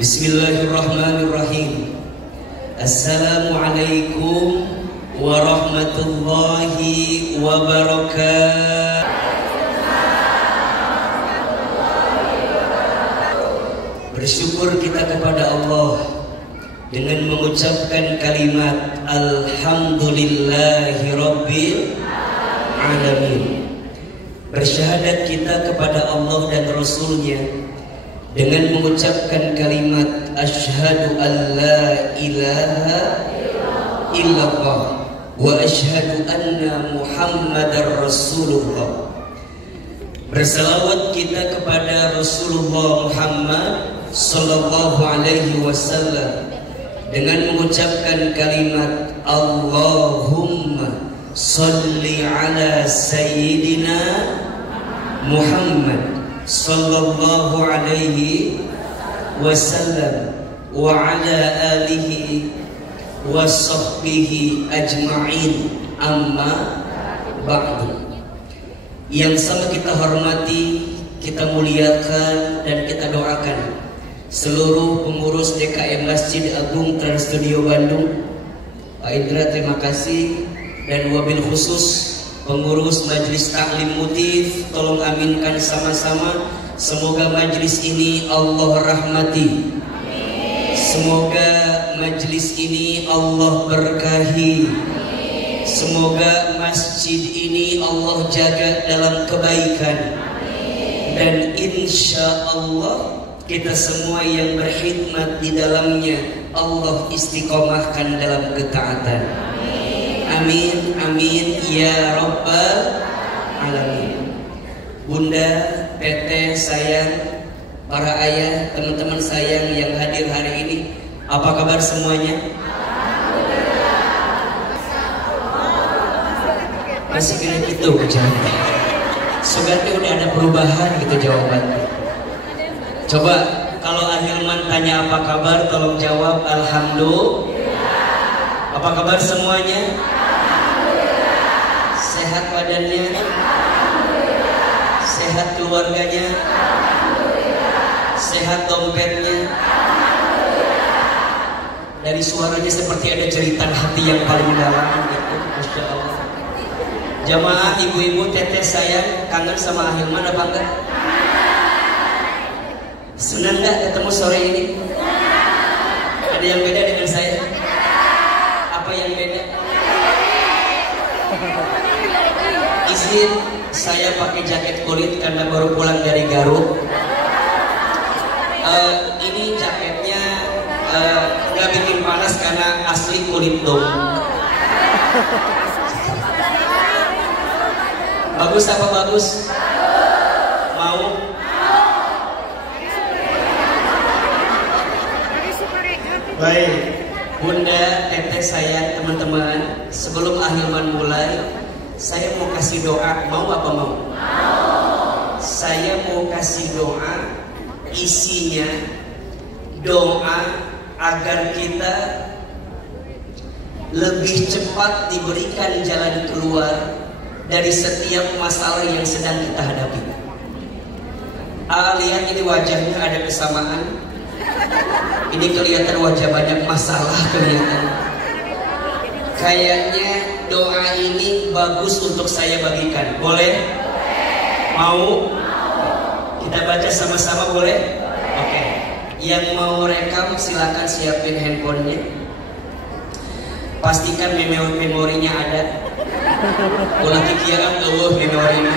Bismillahirrahmanirrahim. Assalamualaikum warahmatullahi wabarakatuh. Bersyukur kita kepada Allah dengan mengucapkan kalimat Alhamdulillahi Rabbil Alamin. Bersyahadat kita kepada Allah dan Rasulnya dengan mengucapkan kalimat Asyhadu an la ilaha illallah wa asyhadu anna Muhammadar Rasulullah. Bersalawat kita kepada Rasulullah Muhammad sallallahu alaihi wasallam dengan mengucapkan kalimat Allahumma salli ala sayyidina Muhammad sallallahu alaihi wasallam wa ala alihi wa sahbihi ajma'in, amma ba'du. Yang sama kita hormati, kita muliakan dan kita doakan seluruh pengurus DKM Masjid Agung Trans Studio Bandung. Pak Indra terima kasih, dan wabil khusus pengurus Majelis Taklim Mutif, tolong aminkan sama-sama. Semoga majelis ini Allah rahmati. Semoga majelis ini Allah berkahi. Semoga masjid ini Allah jaga dalam kebaikan. Dan insya Allah kita semua yang berkhidmat di dalamnya Allah istiqomahkan dalam ketaatan. Amin, amin, ya Rabbal Alamin. Bunda, teteh sayang, para ayah, teman-teman sayang yang hadir hari ini, apa kabar semuanya? Masih kira gitu jawabannya. Sebenarnya udah ada perubahan gitu jawabannya. Coba kalau Ahilman tanya apa kabar, tolong jawab alhamdulillah. Apa kabar semuanya? Sehat badannya? Alhamdulillah. Sehat keluarganya? Alhamdulillah. Sehat dompetnya? Alhamdulillah. Dari suaranya seperti ada cerita hati yang paling dalam gitu. Masya Allah. Jamaah ibu-ibu teteh sayang, kangen sama Ahilman apa enggak? Senang enggak ketemu sore ini? Ada yang beda dengan saya? Apa yang beda? Izin saya pakai jaket kulit karena baru pulang dari Garut. Ini jaketnya nggak bikin panas karena asli kulit dong. Bagus apa bagus? Mau? Baik, Bunda, teteh sayang, teman-teman, sebelum Ahilman mulai, saya mau kasih doa. Mau apa mau? Mau. Saya mau kasih doa, isinya doa agar kita lebih cepat diberikan jalan keluar dari setiap masalah yang sedang kita hadapi. Lihat ini wajahnya ada kesamaan. Ini kelihatan wajah banyak masalah kelihatan. Kayaknya doa ini bagus untuk saya bagikan. Boleh? Mau? Kita baca sama-sama boleh? Oke. Yang mau rekam silakan siapin handphonenya. Pastikan memorinya ada. Ulah kikiran memorinya.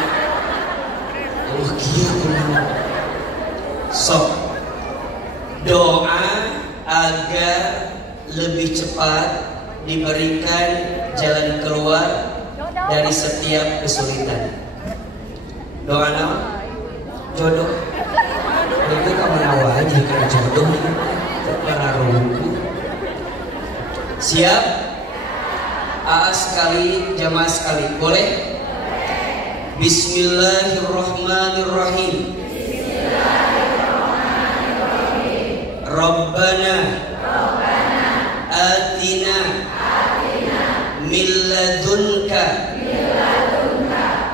Kia sok. Doa agar lebih cepat diberikan jalan keluar dari setiap kesulitan. Doa nama? Jodoh. Itu kamu aja kena jodoh. Terpengaruhku. Siap? Sekali, jamaah sekali. Boleh? Bismillahirrahmanirrahim. Rabbana atina min ladunka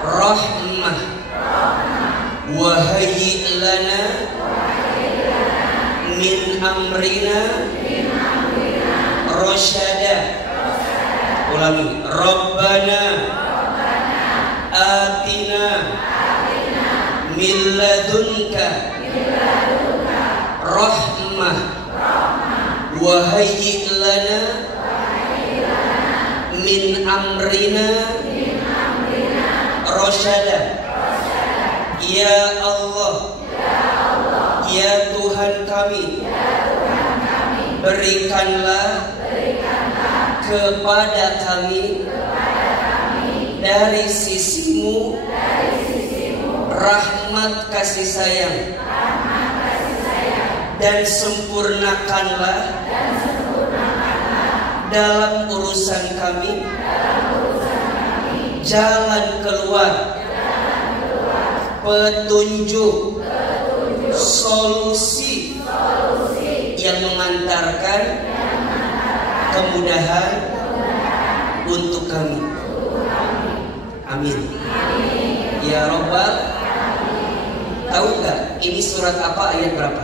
rahmah wa hayyi lana min amrina amrina rasyada. Ulangi. Rabbana atina min ladunka rahmah wa hayyi' lana min amrina rasyada. Ya Allah, ya Tuhan kami, berikanlah kepada kami dari sisimu rahmat kasih sayang, dan sempurnakanlah dalam urusan kami jalan keluar, petunjuk, solusi yang mengantarkan kemudahan untuk kami. Amin. Ya Rabbal. Tahu nggak ini surat apa, ayat berapa?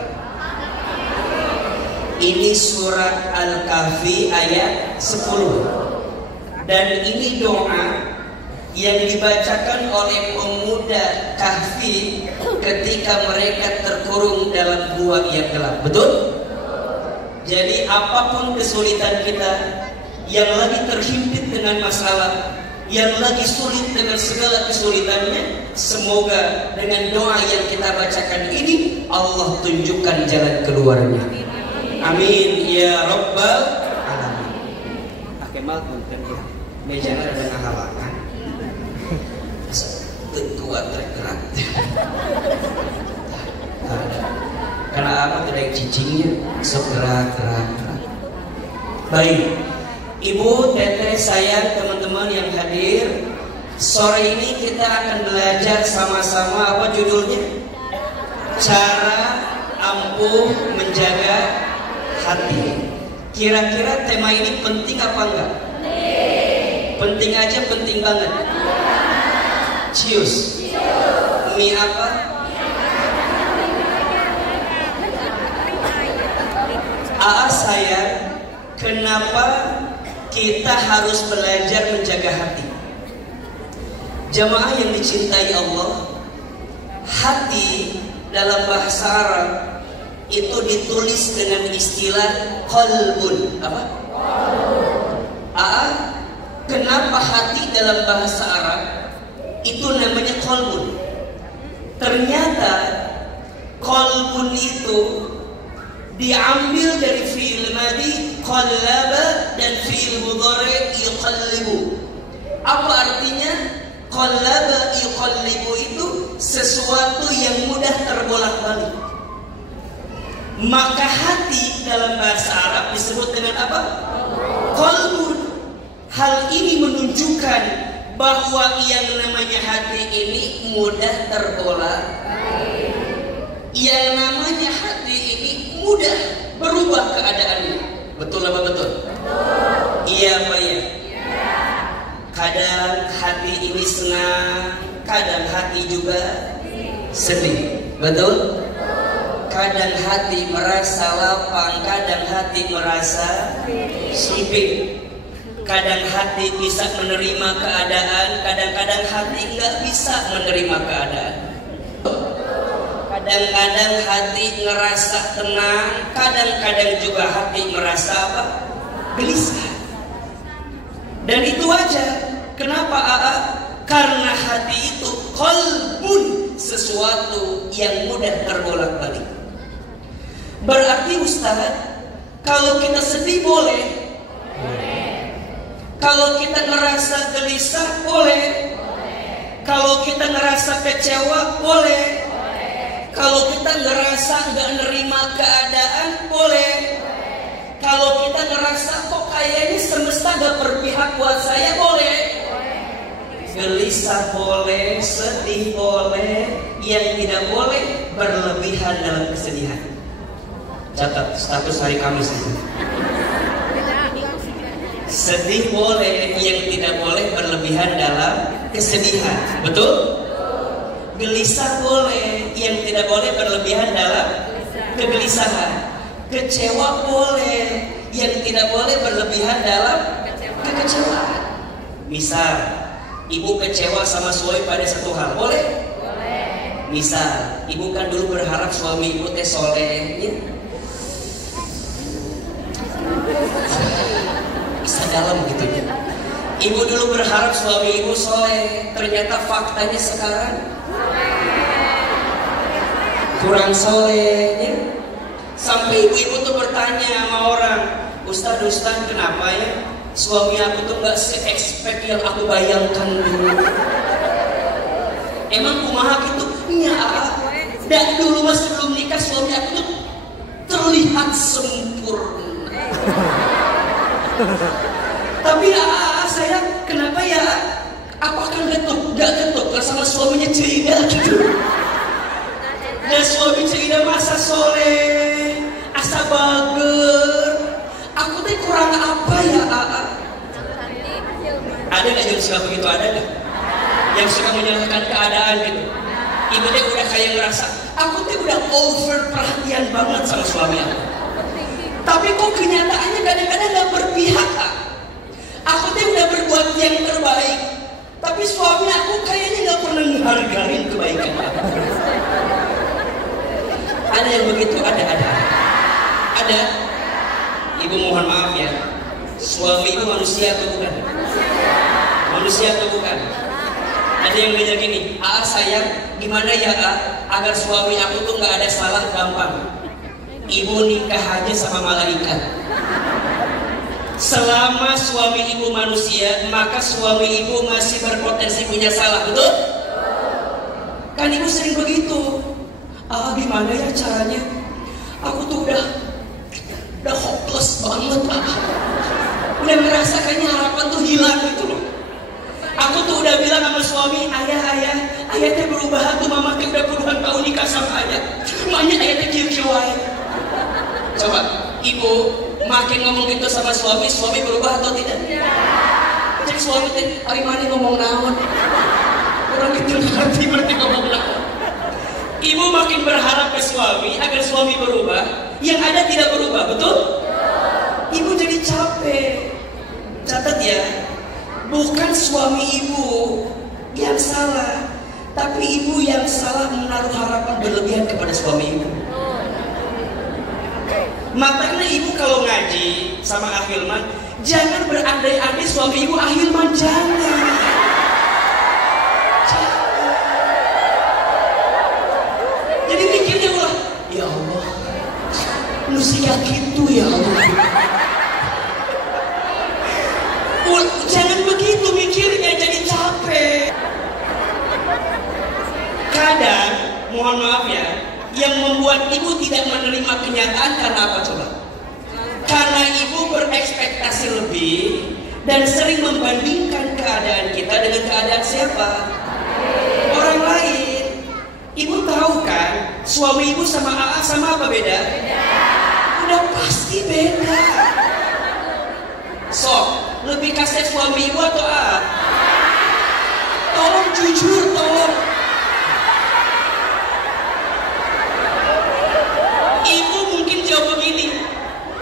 Ini surat Al-Kahfi ayat 10. Dan ini doa yang dibacakan oleh pemuda Kahfi ketika mereka terkurung dalam gua yang gelap. Betul? Jadi apapun kesulitan kita, yang lagi terhimpit dengan masalah, yang lagi sulit dengan segala kesulitannya, semoga dengan doa yang kita bacakan ini Allah tunjukkan jalan keluarnya. Amin ya Rabbal alamin. Kemal punten ya. Mejana ada ngahalangan. Kuat gerak. Karena apa tidak cicingnya gerak. Baik, Ibu, Teteh, saya, teman-teman yang hadir, sore ini kita akan belajar sama-sama apa judulnya? Cara ampuh menjaga hati. Kira-kira tema ini penting apa enggak? Penting aja, penting banget. Cius. Mie apa? Saya, kenapa kita harus belajar menjaga hati? Jamaah yang dicintai Allah, hati dalam bahasa Arab itu ditulis dengan istilah qalbun. Apa? Kenapa hati dalam bahasa Arab itu namanya qalbun? Ternyata qalbun itu diambil dari fi'il madi qallaba dan fi'il mudhari yuqallibu. Apa artinya? Qallaba yuqallibu itu sesuatu yang mudah terbolak-balik. Maka hati dalam bahasa Arab disebut dengan apa? Qalbun. Hal ini menunjukkan bahwa yang namanya hati ini mudah terbolak-balik. Yang namanya hati ini mudah berubah keadaannya. Betul apa betul? Iya apa ya? Kadang hati ini senang, kadang hati juga sedih. Betul? Kadang hati merasa lapang, kadang hati merasa sempit. Kadang hati bisa menerima keadaan, kadang-kadang hati nggak bisa menerima keadaan. Kadang-kadang hati ngerasa tenang, kadang-kadang juga hati merasa apa? Gelisah. Dan itu aja. Kenapa Karena hati itu qalbun, sesuatu yang mudah terbolak-balik. Berarti Ustaz, kalau kita sedih boleh. Kalau kita ngerasa gelisah boleh. Kalau kita ngerasa kecewa boleh. Kalau kita ngerasa nggak nerima keadaan boleh. Kalau kita ngerasa kok kayaknya semesta gak berpihak buat saya boleh. Gelisah boleh, sedih boleh. Yang tidak boleh berlebihan dalam kesedihan. Catat status hari Kamis ini. Sedih boleh, yang tidak boleh berlebihan dalam kesedihan. Betul? Gelisah boleh, yang tidak boleh berlebihan dalam kegelisahan. Kecewa boleh, yang tidak boleh berlebihan dalam kekecewaan. Misal, ibu kecewa sama suami pada satu hal, boleh? Boleh. Misal, ibu kan dulu berharap suami ibu teh soleh, ya? Bisa dalam gitu ya. Ibu dulu berharap suami ibu soleh, ternyata faktanya sekarang kurang soleh, ya? Sampai ibu-ibu tuh bertanya sama orang, Ustaz kenapa ya suami aku tuh gak se-expect yang aku bayangkan dulu. Emang kumaha gitu? Ya, dan dulu masih belum nikah suami aku tuh terlihat sempurna. Tapi saya kenapa ya? Apakah gak ketuk sama suaminya Cina gitu? Dan suami Cina masa soleh, asa bager. Aku teh kurang apa ya? Ada nggak yang suka begitu? Ada nggak? Yang suka menyalahkan keadaan gitu? Ibu teh udah kayak ngerasa, aku teh udah over perhatian banget sama suami aku. Tapi kok kenyataannya kadang-kadang nggak berpihak. Aku teh udah berbuat yang terbaik, tapi suami aku kayaknya nggak pernah menghargai kebaikan aku. Ada yang begitu? Ada. Ibu mohon maaf ya, suami ibu manusia atau bukan? Manusia atau bukan? Ada yang nanya gini, sayang, gimana ya agar suami aku tuh nggak ada salah gampang? Ibu nikah aja sama malaikat. Selama suami ibu manusia, maka suami ibu masih berpotensi punya salah, betul? Kan ibu sering begitu. Gimana ya caranya? Aku tuh udah hopeless banget, udah ngerasa kayaknya harapan tuh hilang gitu loh. Aku tuh udah bilang sama suami, ayah teh berubah tuh, mama teh udah puluhan tahun nikah sama ayah. Makanya ayah teh kieu-kieu wae. Coba, ibu makin ngomong gitu sama suami berubah atau tidak? Jadi suami teh hari mana ngomong naon? Orang itu ngerti berarti ngomong naon. Ibu makin berharap ke suami agar suami berubah, yang ada tidak berubah, betul? Ibu jadi capek. Catat ya, bukan suami ibu yang salah, tapi ibu yang salah menaruh harapan berlebihan kepada suami ibu. Makanya ibu kalau ngaji sama Ahilman, jangan berandai-andai suami ibu Ahilman, jangan. Jadi mikirnya ulah, ya Allah, musik gitu ya Allah. Jangan begitu mikirnya, jadi capek. Kadang, mohon maaf ya, yang membuat ibu tidak menerima kenyataan karena apa coba? Karena ibu berekspektasi lebih dan sering membandingkan keadaan kita dengan keadaan siapa? Orang lain. Ibu tahu kan, suami ibu sama AA sama apa beda? Udah pasti beda. Sok, lebih kasih suami ibu atau AA? Tolong jujur, tolong. Ibu mungkin jawab begini,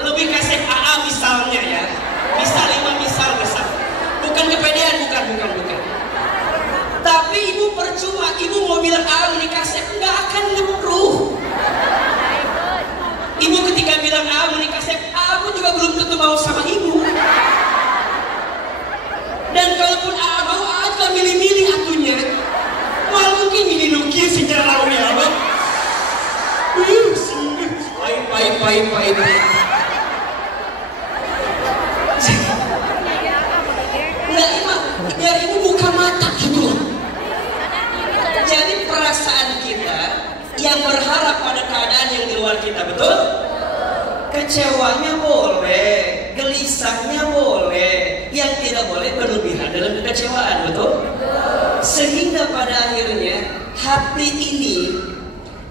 lebih kasih AA misalnya ya. Misal 5 misal. Bukan kepedean, bukan. Tapi ibu percuma, ibu mau bilang A menikah saya nggak akan ngeruh. Ibu ketika bilang A menikah saya, aku juga belum tentu mau sama ibu. Dan kalaupun A mau, A juga milih-milih atunya. Malah mungkin milih nukir sejarah ya, bang. Pahit. Nggak, biar ibu buka mata gitu. Jadi perasaan kita yang berharap pada keadaan yang di luar kita, betul? Kecewanya boleh, gelisahnya boleh, yang tidak boleh berlebihan dalam kekecewaan, betul? Sehingga pada akhirnya hati ini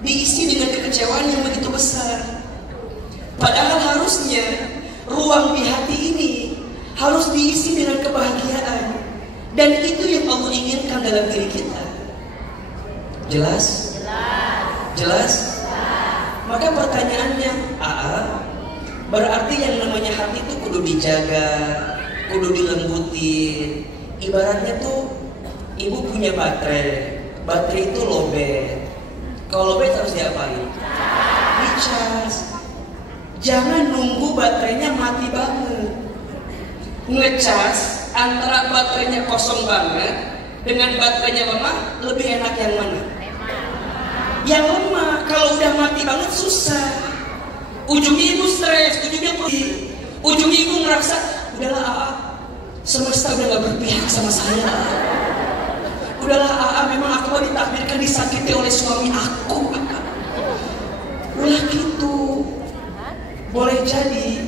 diisi dengan kekecewaan yang begitu besar. Padahal harusnya ruang di hati ini harus diisi dengan kebahagiaan, dan itu yang Allah inginkan dalam diri kita. Jelas? Jelas? Maka pertanyaannya, Berarti yang namanya hati itu kudu dijaga, kudu dilembutin. Ibaratnya tuh ibu punya baterai, baterai itu lowbat. Kalau lowbat harus diapain? Dicas. Jangan nunggu baterainya mati banget. Ngecas antara baterainya kosong banget dengan baterainya lemah, lebih enak yang mana? Yang lemah. Kalau udah mati banget susah. Ujungnya ibu stres, ujungnya pergi, ujungnya ibu merasa udahlah semesta udah gak berpihak sama saya. Udahlah memang aku ditakdirkan disakiti oleh suami aku. Ulah gitu. Boleh jadi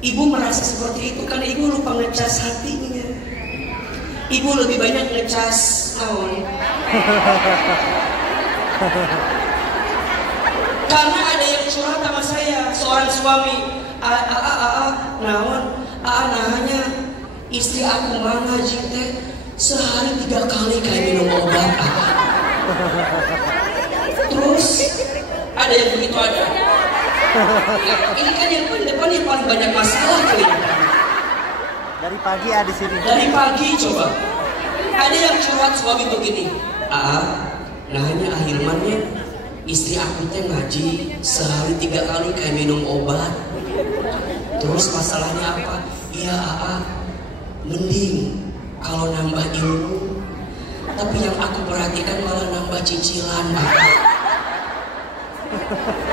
ibu merasa seperti itu karena ibu lupa ngecas hatinya. Ibu lebih banyak ngecas karena ada yang curhat sama saya, seorang suami, nahanya istri aku mah ngaji teh sehari 3 kali kayak minum obat. Terus ada yang begitu ada. Ini kan yang depan yang paling banyak masalah kelihatan. Dari pagi ada di sini. Dari pagi coba. Ada yang curhat suami begini, nahanya akhirnya istri aku teh ngaji sehari 3 kali kayak minum obat. Terus masalahnya apa? Ya mending kalau nambah ilmu. Tapi yang aku perhatikan malah nambah cicilan.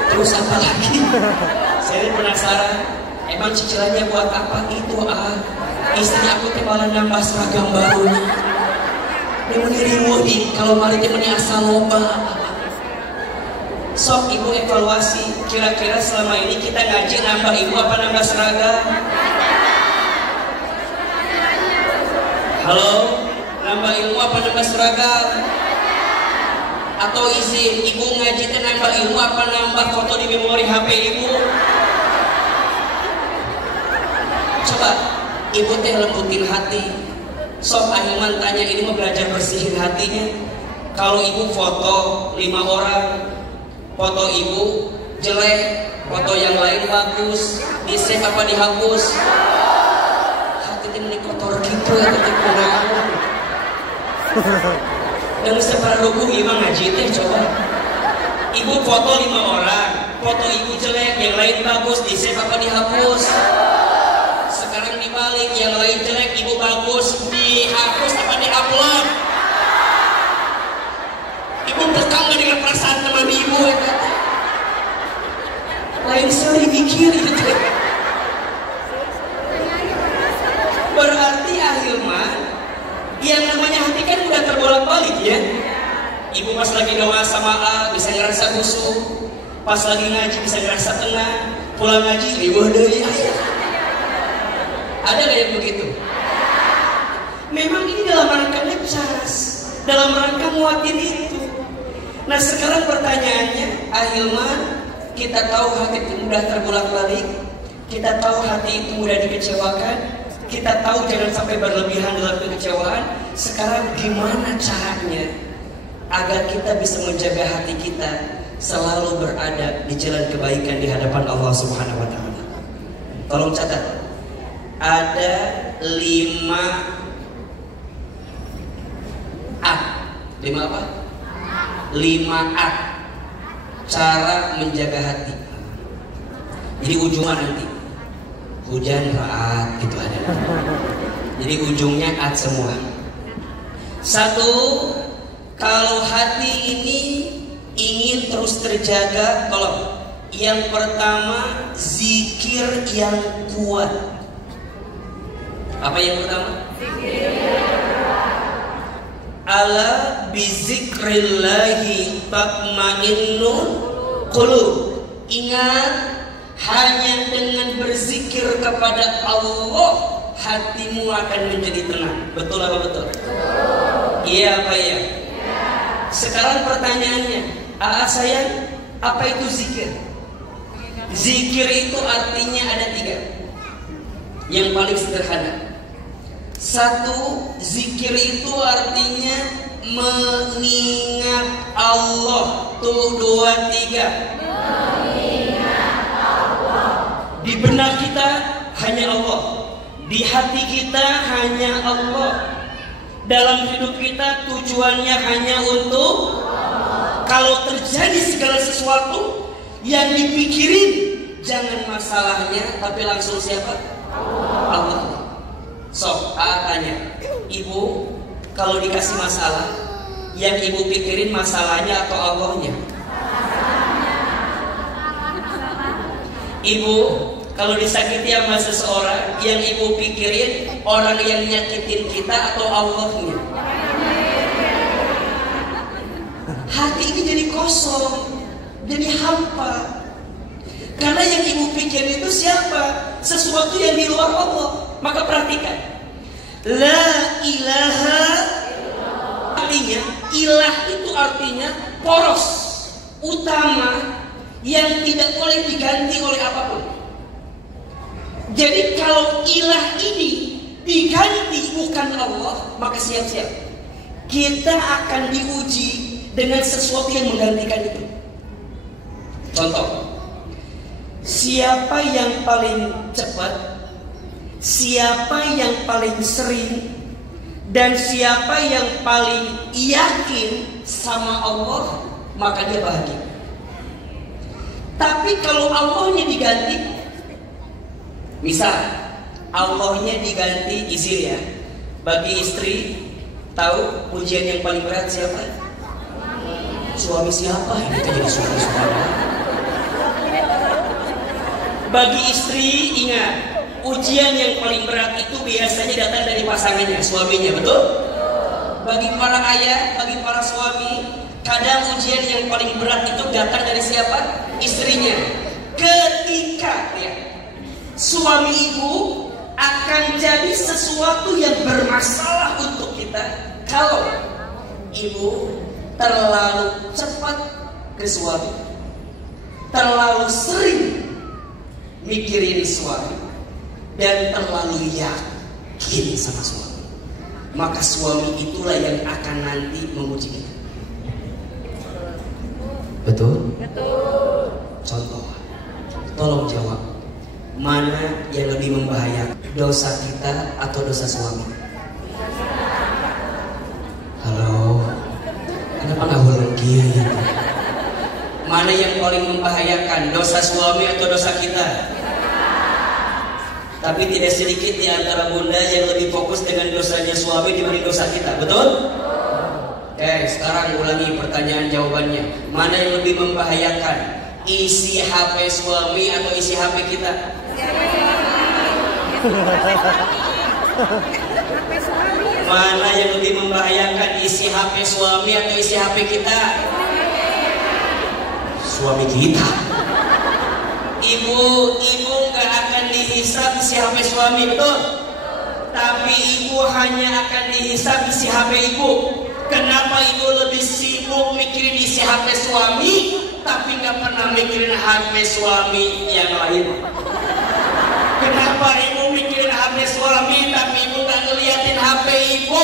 Terus apa lagi? Saya penasaran. Emang cicilannya buat apa itu? Istri aku teh malah nambah seragam baru. Dia meniriwudi kalau malah dia meni asal loba. Sok ibu evaluasi, kira-kira selama ini kita ngaji nambah ibu apa nambah seragam? Halo, nambah ilmu apa nambah seragam? Atau izin, ibu ngaji teh nambah ilmu apa nambah foto di memori HP ibu? Coba, ibu teh lembutin hati. Sok Ahilman tanya, ini mau belajar bersihin hatinya. Kalau ibu foto 5 orang, foto ibu jelek, foto yang lain bagus, di save apa dihapus? Hati ini kotor gitu ya, kurang. Dan separah rubuh imam ngaji teh coba. Ibu foto 5 orang, foto ibu jelek, yang lain bagus, di save apa dihapus? Sekarang dibalik, yang lain jelek, ibu bagus, dihapus apa diupload? Ibu bekal gak dengan perasaan teman ibu ya kata. Lain sekali mikir gitu. Berarti Ahilman, yang namanya hati kan udah terbolak-balik ya. Ibu pas lagi doa sama bisa ngerasa khusyuk, pas lagi ngaji bisa ngerasa tenang, pulang ngaji ribuh deui aya. Ada gak yang begitu? Memang ini dalam rangka ngecas, dalam rangka muatin itu. Nah sekarang pertanyaannya, Ahilman, kita tahu hati itu mudah terbolak-balik, kita tahu hati itu mudah dikecewakan, kita tahu jangan sampai berlebihan dalam kekecewaan. Sekarang gimana caranya agar kita bisa menjaga hati kita selalu berada di jalan kebaikan di hadapan Allah Subhanahu wa Ta'ala? Tolong catat, ada 5 apa? 5A cara menjaga hati. Jadi ujungnya nanti hujan raat gitu ada. Jadi ujungnya at semua. 1, kalau hati ini ingin terus terjaga, tolong. Yang pertama, zikir yang kuat. Apa yang pertama? Ala bizikrillahi tatmainnul qulub. Ingat, hanya dengan berzikir kepada Allah hatimu akan menjadi tenang. Betul apa betul? Iya apa ya? Sekarang pertanyaannya, sayang, apa itu zikir? Zikir itu artinya ada 3. Yang paling sederhana. 1, zikir itu artinya mengingat Allah. Tuh 2, 3. Mengingat Allah. benak kita hanya Allah, di hati kita hanya Allah, dalam hidup kita tujuannya hanya untuk Allah. Kalau terjadi segala sesuatu yang dipikirin jangan masalahnya, tapi langsung siapa? Allah. Sok, tanya, ibu kalau dikasih masalah, yang ibu pikirin masalahnya atau Allahnya? Ibu kalau disakiti sama seseorang, yang ibu pikirin orang yang nyakitin kita atau Allahnya? Hati ini jadi kosong, jadi hampa. Karena yang ibu pikirin itu siapa? Sesuatu yang di luar Allah. Maka perhatikan, la ilaha artinya, ilah itu artinya poros utama yang tidak boleh diganti oleh apapun. Jadi kalau ilah ini diganti bukan Allah, maka siap-siap kita akan diuji dengan sesuatu yang menggantikan itu. Contoh, siapa yang paling cepat, siapa yang paling sering, dan siapa yang paling yakin sama Allah, maka dia bahagia. Tapi kalau Allahnya diganti, misal Allahnya diganti izin ya, bagi istri, tahu ujian yang paling berat siapa? Suami siapa? Ini jadi suami. Bagi istri, ingat, ujian yang paling berat itu biasanya datang dari pasangannya, suaminya, betul? Bagi para ayah, bagi para suami, kadang ujian yang paling berat itu datang dari siapa? Istrinya. Ketika ya, suami ibu akan jadi sesuatu yang bermasalah untuk kita kalau ibu terlalu cepat ke suami, terlalu sering mikirin suami, dan terlalu yakin sama suami. Maka suami itulah yang akan nanti menguji kita. Betul? Betul. Contoh, tolong jawab, mana yang lebih membahayakan, dosa kita atau dosa suami? Halo, kenapa nggak ulang ya? Mana yang paling membahayakan, dosa suami atau dosa kita? Tapi tidak sedikit di antara bunda yang lebih fokus dengan dosanya suami dibanding dosa kita, betul? Oke, sekarang ulangi pertanyaan jawabannya. Mana yang lebih membahayakan, isi HP suami atau isi HP kita? Mana yang lebih membahayakan, isi HP suami atau isi HP kita? Suami kita. Ibu nggak akan dihisab isi HP suami, betul? Tapi ibu hanya akan dihisab isi HP ibu. Kenapa ibu lebih sibuk mikirin isi HP suami, tapi nggak pernah mikirin HP suami yang lain? Kenapa ibu mikirin HP suami, tapi ibu nggak ngeliatin HP ibu?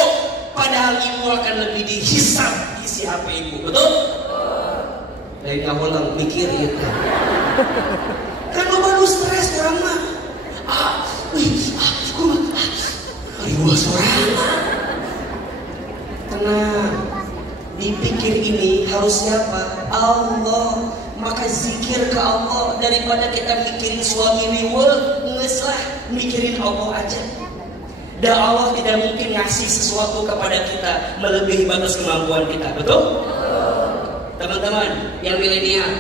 Padahal ibu akan lebih dihisab isi HP ibu, betul? Dari kamu lang mikir itu. Kan lo baru stres orang mah. Aduh, suara. Tenang, dipikir ini harus siapa? Allah. Maka zikir ke Allah daripada kita mikirin suami liwet, ngeslah mikirin Allah aja. Dan Allah tidak mungkin ngasih sesuatu kepada kita melebihi batas kemampuan kita, betul? Teman-teman yang milenial,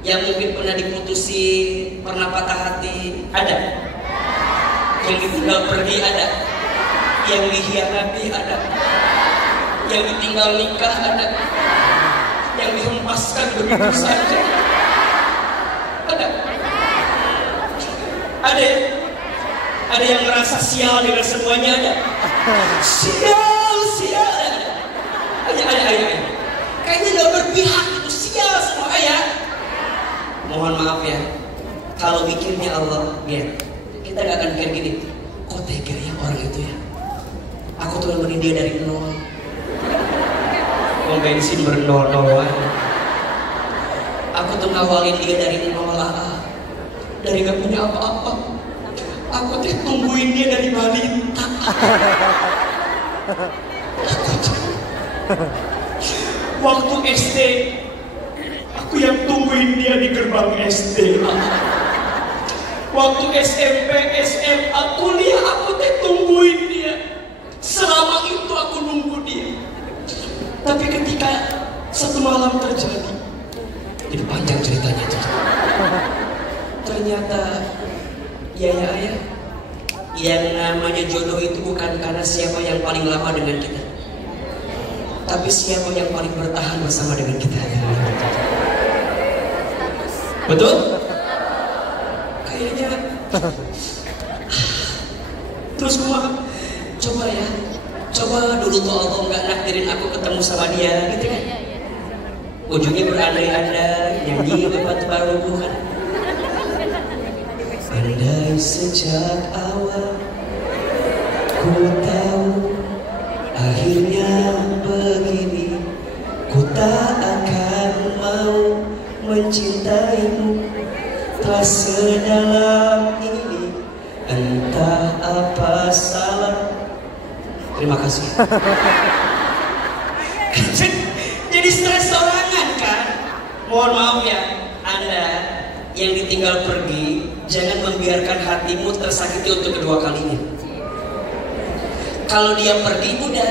yang mungkin pernah diputusin, pernah patah hati, ada? Yang ditinggal pergi ada? Yang dikhianati ada? Yang ditinggal nikah ada? Yang dihempaskan begitu saja ada? Ada? Ada yang merasa sial dengan semuanya ada? Sial ada. Kayaknya gak berpihak, itu sial semua ayah. Mohon maaf ya, kalau bikinnya Allah, biar kita gak akan kayak gini. Kok tega ya orang itu ya? Aku tuh nemenin dia dari nol. Bensin bernol-nolan. Aku tuh ngawalin dia dari nol lah. dari gak punya apa-apa, aku teh tungguin dia dari balita. Waktu SD, aku yang tungguin dia di gerbang SD. Waktu SMP, SMA, kuliah, aku teh tungguin dia. Selama itu aku nunggu dia. Tapi ketika satu malam terjadi, jadi panjang ceritanya. Ternyata ya ayah, yang namanya jodoh itu bukan karena siapa yang paling lama dengan kita, tapi siapa yang paling bertahan bersama dengan kita. Betul? Kayaknya. Terus coba ya, coba dulu tuh Allah nggak nakdirin aku ketemu sama dia, gitu kan? Ujungnya berandai-andai, nyanyi lebat baru bukan? Andai sejak awal ku tahu akhirnya begini, ku tak akan mau mencintaimu tak sedalam ini, entah apa salah. Terima kasih. Jadi stres sorangan kan? Mohon maaf ya, Anda yang ditinggal pergi, jangan membiarkan hatimu tersakiti untuk kedua kalinya. Kalau dia pergi, udah,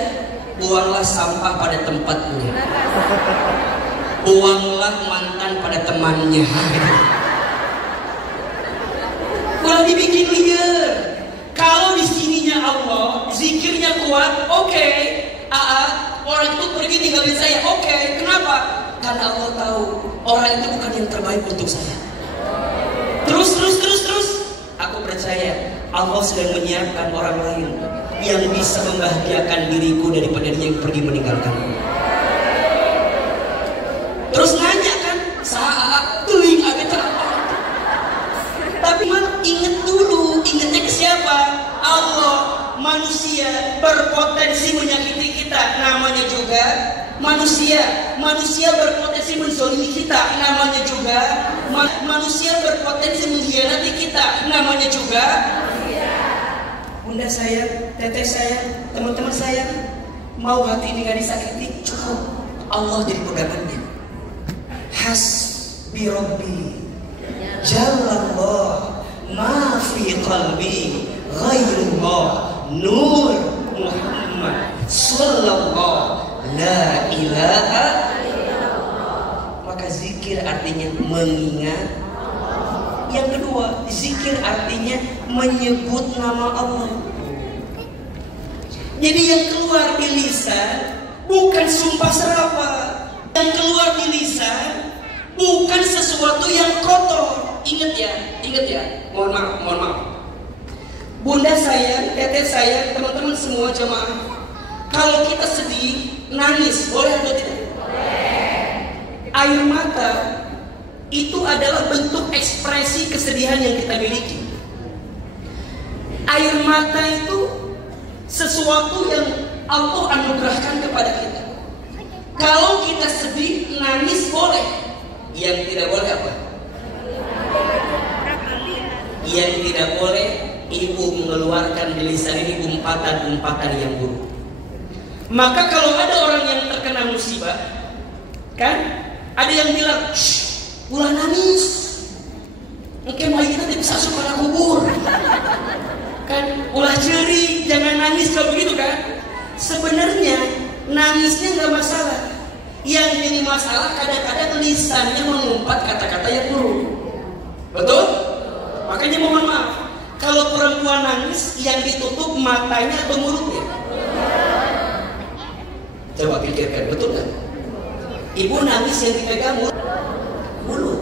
buanglah sampah pada tempatnya. Buanglah mantan pada temannya. Boleh dibikin liar. Kalau di sininya Allah, zikirnya kuat, oke. Orang itu pergi tinggalin saya, oke. Kenapa? Karena Allah tahu orang itu bukan yang terbaik untuk saya. Terus. Aku percaya Allah sedang menyiapkan orang lain yang bisa membahagiakan diriku daripada dia yang pergi meninggalkan. Terus nanya kan, saat tuing agak apa? Tapi ingat dulu, ingatnya ke siapa? Allah. Manusia berpotensi menyakiti kita, namanya juga manusia. Manusia berpotensi menzalimi kita, namanya juga manusia berpotensi mengkhianati kita, namanya juga Bunda sayang, teteh sayang, teman-teman sayang. Mau hati ini gak disakiti, cukup Allah jadi pegangannya. Hasbi Rabbi Jalallah ma fi qalbi ghairullah Nur Muhammad Sallallahu La ilaha illallah. Maka zikir artinya mengingat. Yang kedua, zikir artinya menyebut nama Allah. Jadi yang keluar di lisan bukan sumpah serapah. Yang keluar di lisan bukan sesuatu yang kotor. Ingat ya. Mohon maaf. Bunda sayang, teteh sayang, teman-teman semua jemaah. Kalau kita sedih, nangis, boleh atau tidak? Boleh. Air mata itu adalah bentuk ekspresi kesedihan yang kita miliki. Air mata itu sesuatu yang Allah anugerahkan kepada kita. Kalau kita sedih, nangis boleh. Yang tidak boleh apa? Yang tidak boleh ibu mengeluarkan di lisan ini umpatan-umpatan yang buruk. Maka kalau ada orang yang terkena musibah, kan? Ada yang bilang, ulah nangis, mungkin mayit nanti bisa masuk ke kubur. Kan? Ulah ceri, jangan nangis kalau begitu kan? Sebenarnya nangisnya nggak masalah. Yang jadi masalah kadang-kadang lisannya mengumpat kata-kata yang buruk. Betul? Makanya mohon maaf. Kalau perempuan nangis, yang ditutup matanya atau mulutnya? Coba pikirkan, betul kan? Ibu nangis yang dipegang mulut.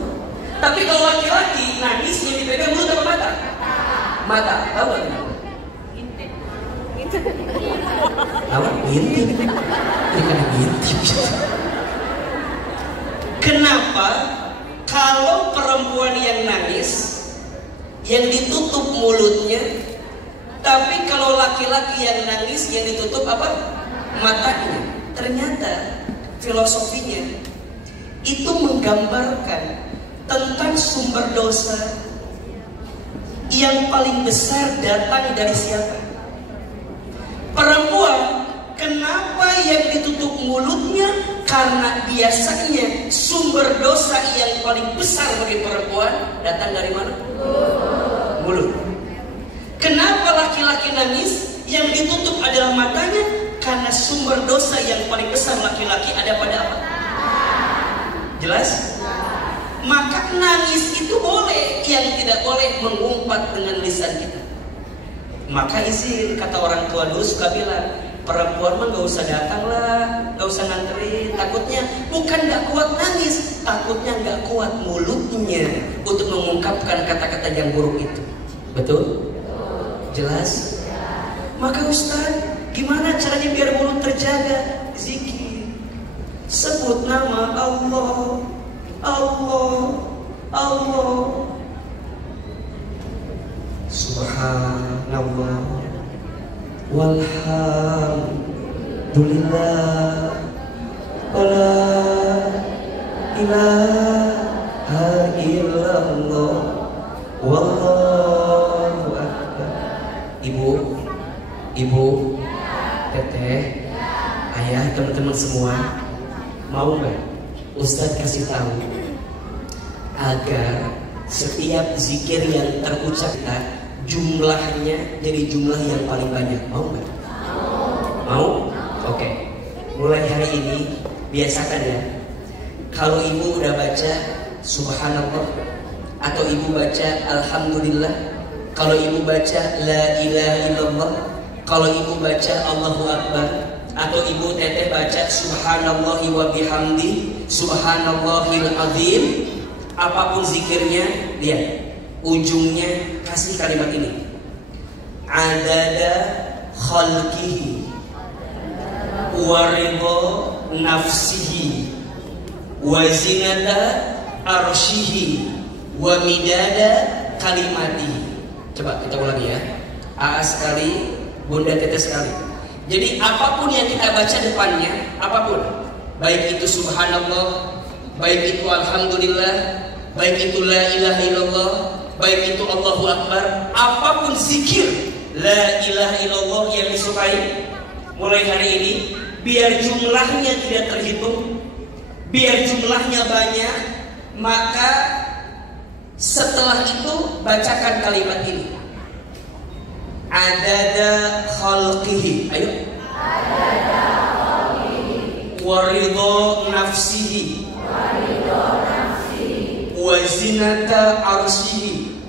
Tapi kalau laki-laki nangis yang dipegang mulut apa mata? Mata, tahu nggak? Tahu? Ngintip. Ngintip. Kenapa? Kalau perempuan yang nangis, yang ditutup mulutnya, tapi kalau laki-laki yang nangis yang ditutup apa? Matanya. Ternyata filosofinya itu menggambarkan tentang sumber dosa, yang paling besar datang dari siapa? Perempuan. Kenapa yang ditutup mulutnya? Karena biasanya sumber dosa yang paling besar bagi perempuan datang dari mana? Mulut. Kenapa laki-laki nangis? Yang ditutup adalah matanya. Karena sumber dosa yang paling besar laki-laki ada pada apa? Jelas? Maka nangis itu boleh, yang tidak boleh mengumpat dengan lisan kita. Maka izin, kata orang tua dulu suka bilang, perempuan mah gak usah datang lah, gak usah nganterin. Takutnya bukan gak kuat nangis, takutnya gak kuat mulutnya untuk mengungkapkan kata-kata yang buruk itu. Betul? Jelas? Maka Ustaz, gimana caranya biar mulut terjaga? Zikir. Sebut nama Allah, Allah, Allah. Subhanallah, walhamdulillah, wala ilaha illallah, wallahu akbar. Ibu, teteh, ayah, teman-teman semua, mau nggak Ustadz kasih tahu agar setiap zikir yang terucap kita jumlahnya jadi jumlah yang paling banyak? Mau nggak? Mau? Oke. Mulai hari ini biasakan ya. Kalau ibu udah baca Subhanallah atau ibu baca Alhamdulillah, kalau ibu baca La ilaha illallah, kalau ibu baca Allahu Akbar, atau ibu teteh baca Subhanallahi wa bihamdi, Subhanallahil azim, apapun zikirnya, lihat ujungnya kasih kalimat ini, adada khalqihi wa ridha nafsihi wa zinata arshihi wa midada kalimatihi. Coba kita ulangi ya. AA sekali, bunda teteh sekali. Jadi apapun yang kita baca depannya, apapun, baik itu Subhanallah, baik itu Alhamdulillah, baik itu La ilaha illallah, baik itu Allahu Akbar, apapun zikir La ilaha illallah yang disukai, mulai hari ini biar jumlahnya tidak terhitung, biar jumlahnya banyak, maka setelah itu bacakan kalimat ini, adada khalqihi, ayo, adada khalqihi wa ridha nafsihi wa zinata arshihi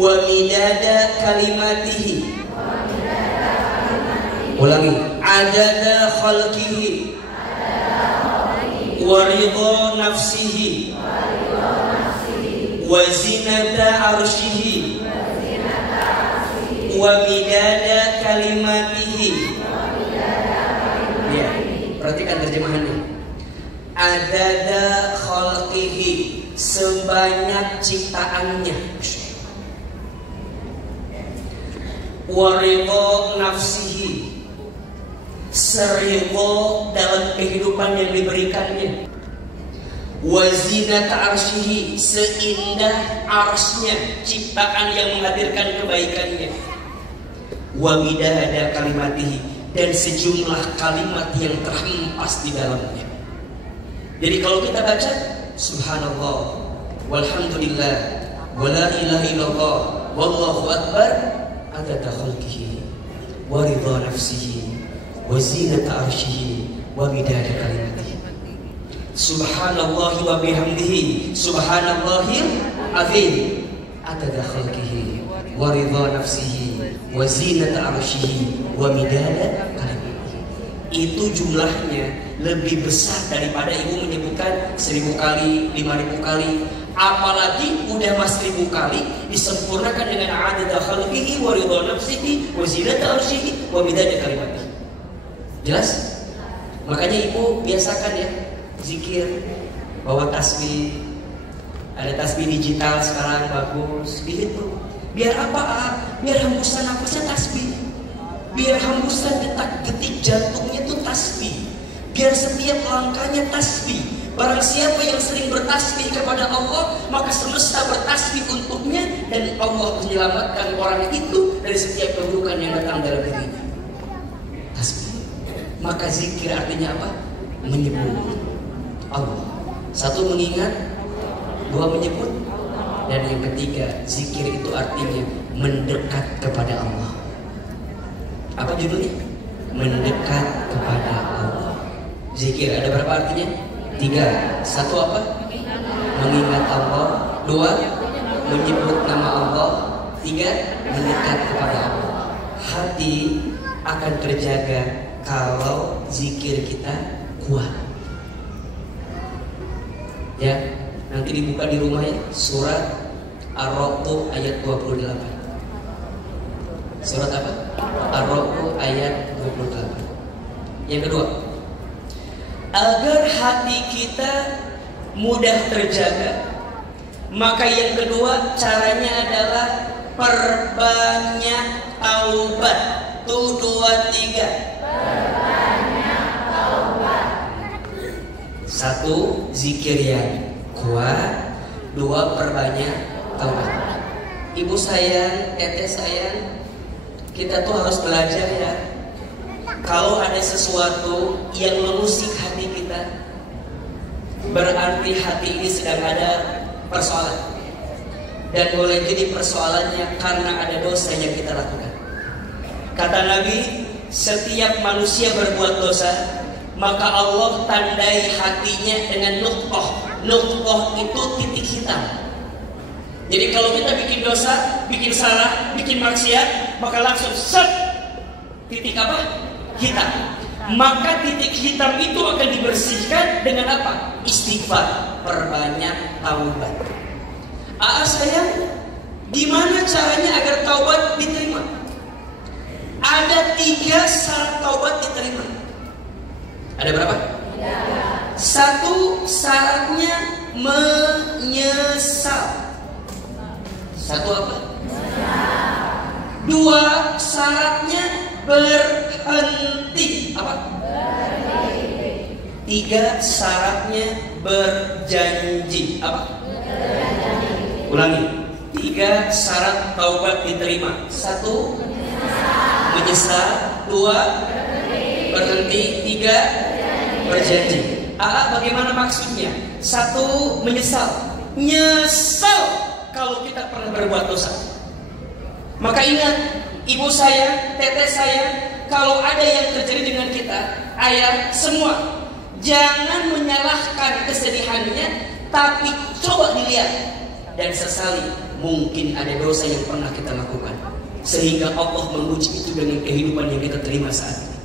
wa midada kalimatihi. Ulangi, adada khalqihi wa ridha nafsihi wa zinata arshihi wa midada kalimatihi. Ya, perhatikan terjemahannya. Adada khalqihi, sebanyak ciptaannya. Wa ridha nafsihi, seridho dalam kehidupan yang diberikannya. Wa zinata arsyihi, seindah arsnya, ciptaan yang menghadirkan kebaikannya. Wa midada kalimatihi, dan sejumlah kalimat yang terhempas di dalamnya. Jadi kalau kita baca Subhanallah, walhamdulillah, wala ilaha illallah, wallahu akbar, adada khalqihi wa ridha nafsihi wa zinata arsyihi wa midada kalimatihi. Subhanallah wa bihamdihi, subhanallahil azim, adada khalqihi wa ridha nafsihi wa zinata arsyihi wa midada kalimatihi. Itu jumlahnya lebih besar daripada ibu menyebutkan 1000 kali, 5000 kali, apalagi udah mas 1000 kali disempurnakan dengan adada khalqihi wa ridha nafsihi wa zinata arsyihi wa midada kalimatihi. Jelas? Makanya ibu biasakan ya zikir, bawa tasbih. Ada tasbih digital sekarang bagus, dihitung. Biar apa? Biar hembusan nafasnya tasbih, biar hembusan detak-detik jantungnya itu tasbih, biar setiap langkahnya tasbih. Barang siapa yang sering bertasbih kepada Allah, maka semesta bertasbih untuknya, dan Allah menyelamatkan orang itu dari setiap keburukan yang datang dalam dirinya. Tasbih. Maka zikir artinya apa? Menyebut Allah. Satu, mengingat. Dua, menyebut. Dan yang ketiga, zikir itu artinya mendekat kepada Allah. Apa judulnya? Mendekat kepada Allah. Zikir ada berapa artinya? 3. Satu apa? Mengingat Allah. 2. Menyebut nama Allah. 3. Mendekat kepada Allah. Hati akan terjaga kalau zikir kita kuat. Ya, nanti dibuka di rumah ya, surat Ar-Ra'd ayat 28. Surat apa? Ar-Ra'd ayat 28. Yang kedua, agar hati kita mudah terjaga, maka yang kedua caranya adalah perbanyak taubat. 1, 2, 3. Perbanyak taubat. 1. Zikir yang kuat. 2. Perbanyak taubat. Ibu sayang, teteh sayang, kita tuh harus belajar ya. Kalau ada sesuatu yang mengusik hati kita, berarti hati ini sedang ada persoalan. Dan boleh jadi persoalannya karena ada dosa yang kita lakukan. Kata Nabi, setiap manusia berbuat dosa, maka Allah tandai hatinya dengan nuqtah. Nuqtah itu titik hitam. Jadi kalau kita bikin dosa, bikin salah, bikin maksiat, maka langsung set, titik apa? Hitam. Maka titik hitam itu akan dibersihkan dengan apa? Istighfar, perbanyak taubat. Sayang, gimana caranya agar taubat diterima? Ada 3 syarat taubat diterima. Ada berapa? 1, syaratnya menyesal. 1 apa? 2, syaratnya berhenti. Apa? Berhenti. 3, syaratnya berjanji. Apa? Berjanji. Ulangi. 3 syarat taubat diterima. 1, menyesal. 2, berhenti. 3, berjanji. Bagaimana maksudnya? 1, menyesal. Nyesal kalau kita pernah berbuat dosa. Maka ingat, ibu saya, teteh saya, kalau ada yang terjadi dengan kita, ayah, semua, jangan menyalahkan kesedihannya, tapi coba dilihat dan sesali. Mungkin ada dosa yang pernah kita lakukan, sehingga Allah menguji itu dengan kehidupan yang kita terima saat ini.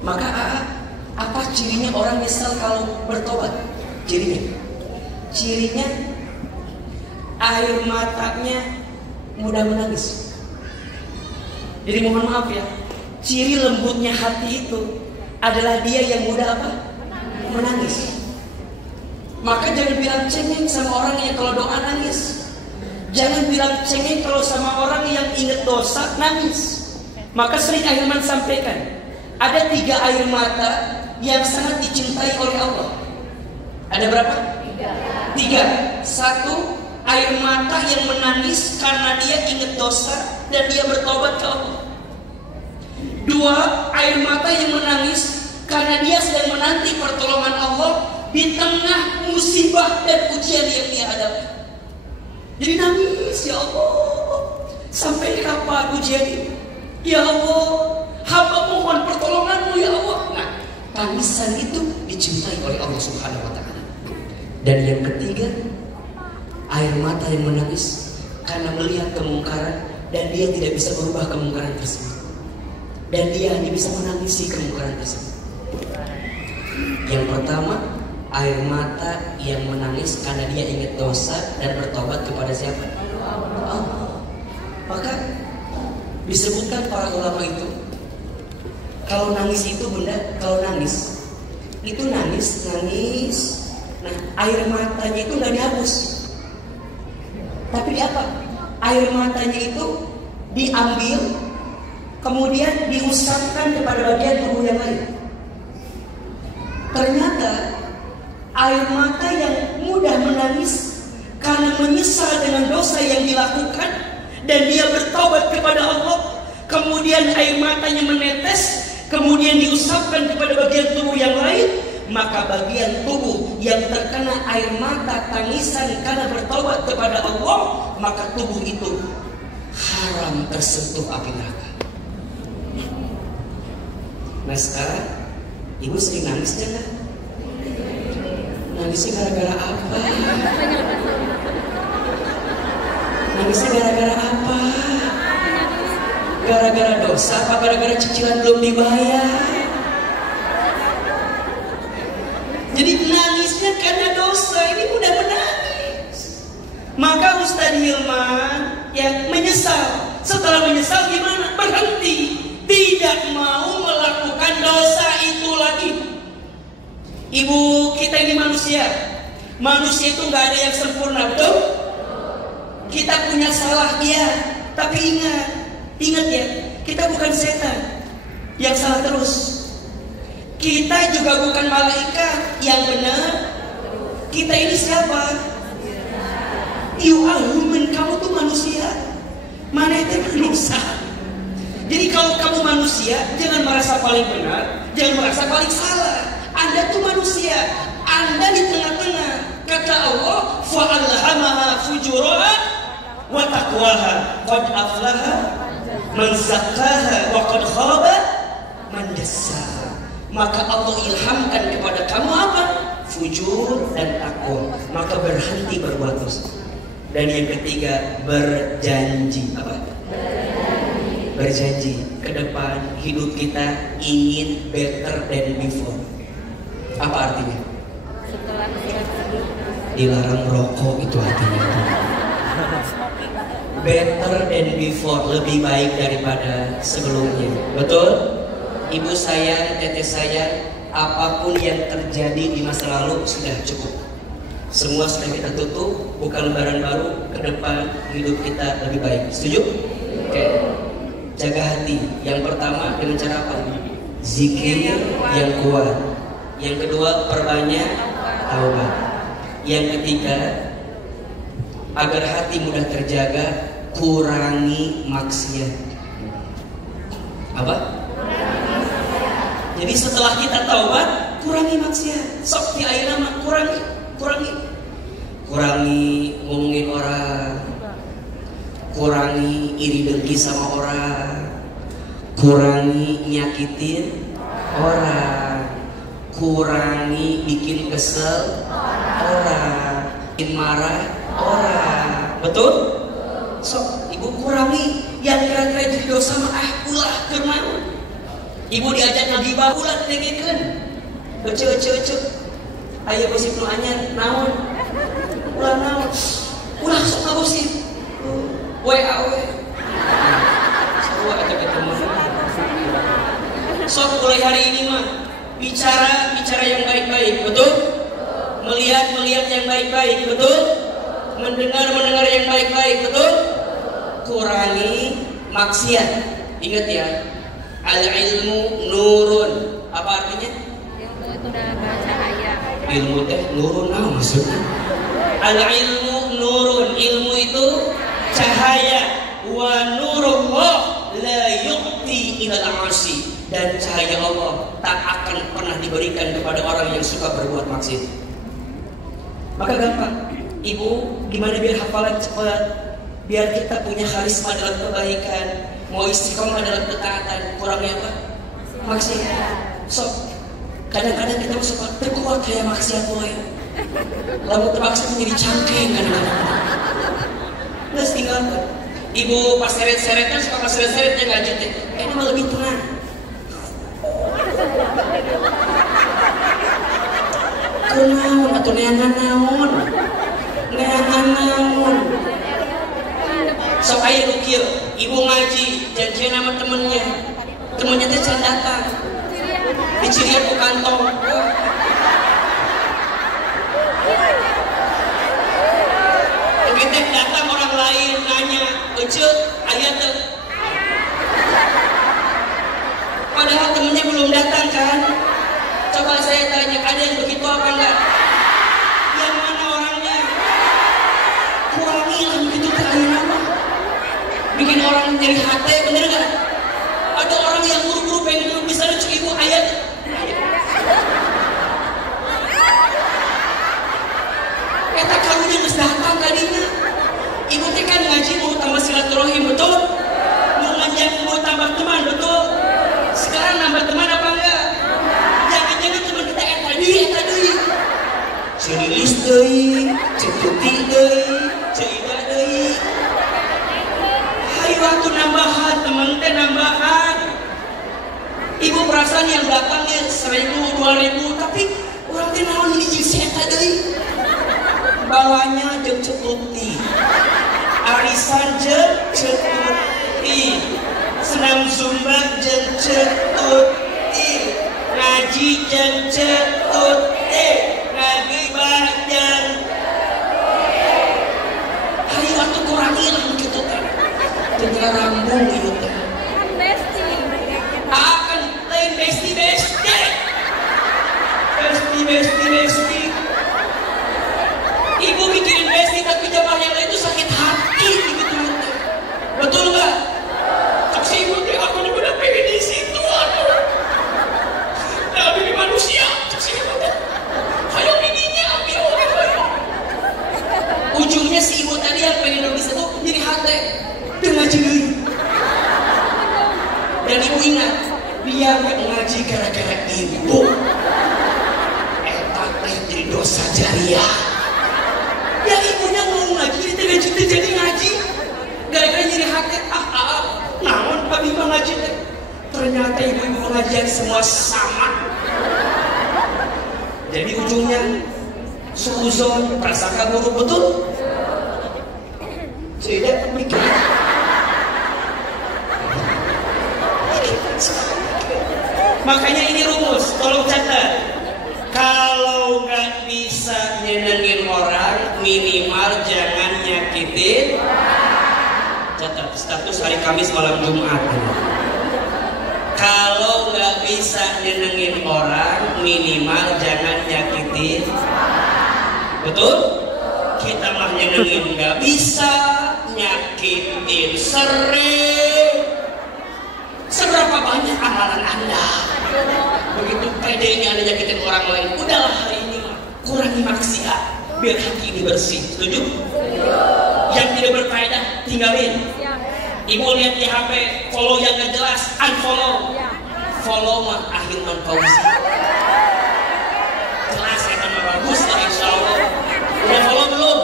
Maka apa cirinya orang nyesal kalau bertobat? Cirinya air matanya mudah menangis. Jadi mohon maaf ya, ciri lembutnya hati itu adalah dia yang mudah apa? Menangis. Maka jangan bilang cengeng sama orang yang kalau doa nangis. Jangan bilang cengeng kalau sama orang yang ingat dosa nangis. Maka sering Ahilman sampaikan, ada 3 air mata yang sangat dicintai oleh Allah. Ada berapa? 3. 1, air mata yang menangis karena dia ingat dosa dan dia bertobat ke Allah. 2, air mata yang menangis karena dia sedang menanti pertolongan Allah di tengah musibah dan ujian yang dia hadapi. Jadi nangis, ya Allah, sampai kapan ujian ini? Ya Allah, hamba mohon pertolonganmu ya Allah. Nah, tangisan itu dicintai oleh Allah Subhanahu wa Ta'ala. Dan yang ketiga, air mata yang menangis karena melihat kemungkaran dan dia tidak bisa berubah kemungkaran tersebut, dan dia hanya bisa menangisi kemungkaran tersebut. Yang pertama, air mata yang menangis karena dia ingat dosa dan bertobat kepada siapa? Allah. Maka disebutkan para ulama itu, kalau nangis itu kalau nangis itu nangis. Nah, air matanya itu nggak dihapus. Tapi di apa? Air matanya itu diambil, kemudian diusapkan kepada bagian tubuh yang lain. Ternyata air mata yang mudah menangis karena menyesal dengan dosa yang dilakukan dan dia bertobat kepada Allah, kemudian air matanya menetes, kemudian diusapkan kepada bagian tubuh yang lain, maka bagian tubuh yang terkena air mata tangisan karena bertobat kepada Allah, maka tubuh itu haram tersentuh api neraka. Nah sekarang ibu sering nangis jangan? Nangisnya gara-gara apa? Nangisnya gara-gara apa? Gara-gara dosa apa gara-gara cicilan belum dibayar? Jadi nangisnya karena dosa, ini mudah menangis. Maka Ustadz Hilman yang menyesal. Setelah menyesal gimana? Berhenti. Tidak mau melakukan dosa itu lagi. Ibu, kita ini manusia. Manusia itu nggak ada yang sempurna, betul? Kita punya salah, ya. Tapi ingat ya, kita bukan setan yang salah terus. Kita juga bukan malaikat yang benar. Kita ini siapa? Yu'alumin, kamu tuh manusia. Mana itu manusia? Jadi kalau kamu manusia, jangan merasa paling benar, jangan merasa paling salah. Anda tuh manusia, Anda di tengah-tengah. Kata Allah, fa'alhamaha fujuraha wa taqwaha, qad aflaha man zakkaha wa qad khaba man dassaha. Maka Allah ilhamkan kepada kamu apa? Fujur dan takwa. Maka berhenti berbuat dosa. Dan yang ketiga, berjanji. Apa? Berjanji ke depan hidup kita ingin better than before. Apa artinya? Dilarang merokok itu artinya. Better than before, lebih baik daripada sebelumnya. Betul? Ibu sayang, teteh sayang, apapun yang terjadi di masa lalu sudah cukup. Semua sudah kita tutup, buka lembaran baru, ke depan hidup kita lebih baik. Setuju? Oke. Jaga hati. Yang pertama dengan cara apa? Zikir yang kuat. Yang kedua, perbanyak taubat. Yang ketiga, agar hati mudah terjaga, kurangi maksiat. Apa? Jadi setelah kita taubat, kurangi maksiat. Sok di ayeuna mah kurangi ngomongin orang, kurangi iri dengki sama orang, kurangi nyakitin orang, kurangi bikin kesel orang, bikin marah orang. Betul? Sok ibu kurangi yang kira-kira jadi dosa mah ulah keur. Ibu diajak ngagibah ulah didengekeun. Ece. Aya gosip nu anyar naon? Ulah naon? Ulah sok ngagosip. WA. Semua ada ketemu. Sok mulai hari ini mah bicara yang baik-baik, betul? Melihat yang baik-baik, betul? Mendengar yang baik-baik, betul? Kurangi maksiat. Ingat ya, al-ilmu nurun. Apa artinya? Ilmu itu adalah cahaya. Ilmu teh nurun apa maksudnya? Al-ilmu nurun. Ilmu itu cahaya. Wa nurullah la yu'ti ilal 'asi. Dan cahaya Allah tak akan pernah diberikan kepada orang yang suka berbuat maksiat. Maka gampang. Ibu, gimana biar hafalan cepat? Biar kita punya karisma dalam kebaikan. Mau istiqomah dalam ketaatan. Kurangnya apa? Maksiat. So, kadang-kadang kita suka terkuat kayak maksiat mulai. Lalu terpaksa menjadi cangkeng kadang-kadang. Nggak tinggalkan. Ibu pas seret-seret kan suka pas seret-seretnya nggak jatuh. Ini mah lebih tenang. Kunaon atau neangan naon? Sok aya nu kieu, ibu ngaji, janjian sama temennya teh can datang. Dicirian ku kantong. Begitu datang orang lain nanya, "Ece, aya teu?" Padahal temennya belum datang kan? Coba saya tanya, ada yang begitu apa enggak? orang nyari hati, bener gak? Ada orang yang buru-buru pengen duduk di sana, cek ibu ayat. Eta karunya geus datang tadinya. Ibu teh kan ngaji mau tambah silaturahim, betul? Mau ngaji mau tambah teman, betul? Sekarang nambah teman apa enggak? Jangan-jangan teman kita eta deui. Cerilis deui, cetuti deui, ceida deui. Hayu atuh nambahan, teman teh nambahan. Ibu perasaan yang datangnya 1.000, 2.000, tapi orang teh naon ini jeung si eta deui. Bawanya jeung cetuti. Arisan jeung cetuti. Senam zumba jeung cetuti. Ngaji jeung cetuti. Ngagibah jeung hayu atuh kurangi lah kitu teh. Teu rambung ieu teh. Akan lain besti. Ibu mikirin besti tapi jamaah yang lain itu sakit hati gitu. Betul nggak? Saksi ibu teh aku benar pengen di situ aduh. Nah, bibi manusia, saksi ibu teh. Hayo bininya ambil hayo. Ujungnya si ibu tadi yang pengen di situ jadi hati. Dengan deui. Dan ibu ingat, dia nggak ngaji gara-gara ibu. Eta teh jadi dosa jariah. Yang ibunya mau ngaji, dia jadi ngaji. Gara-gara jadi hati, naon Pak Bima ngaji teh. Ternyata ibu-ibu pengajian semua sama. Jadi ujungnya suuzon, prasangka buruk, betul? Tidak mikir. Makanya ini rumus, tolong catat. Kalau nggak bisa nyenengin orang, minimal jangan nyakitin. Catat status hari Kamis malam Jumat. Kalau nggak bisa nyenengin orang, minimal jangan nyakitin. Betul? Kita mah nyenengin nggak bisa, nyakitin sering. Seberapa banyak amalan Anda? Begitu pedenya Anda nyakitin orang lain, udahlah hari ini kurangi maksiat biar hati ini bersih. Setuju? Yang tidak berfaedah tinggalin. Ibu lihat di HP follow yang gak jelas, unfollow. Follow mah Ahilman Fauzi. Jelas ya kan bagus lah insya Allah. Udah follow belum?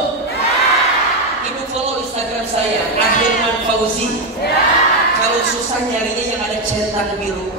Ibu follow Instagram saya Ahilman Fauzi. Kalau susah nyarinya yang ada centang biru.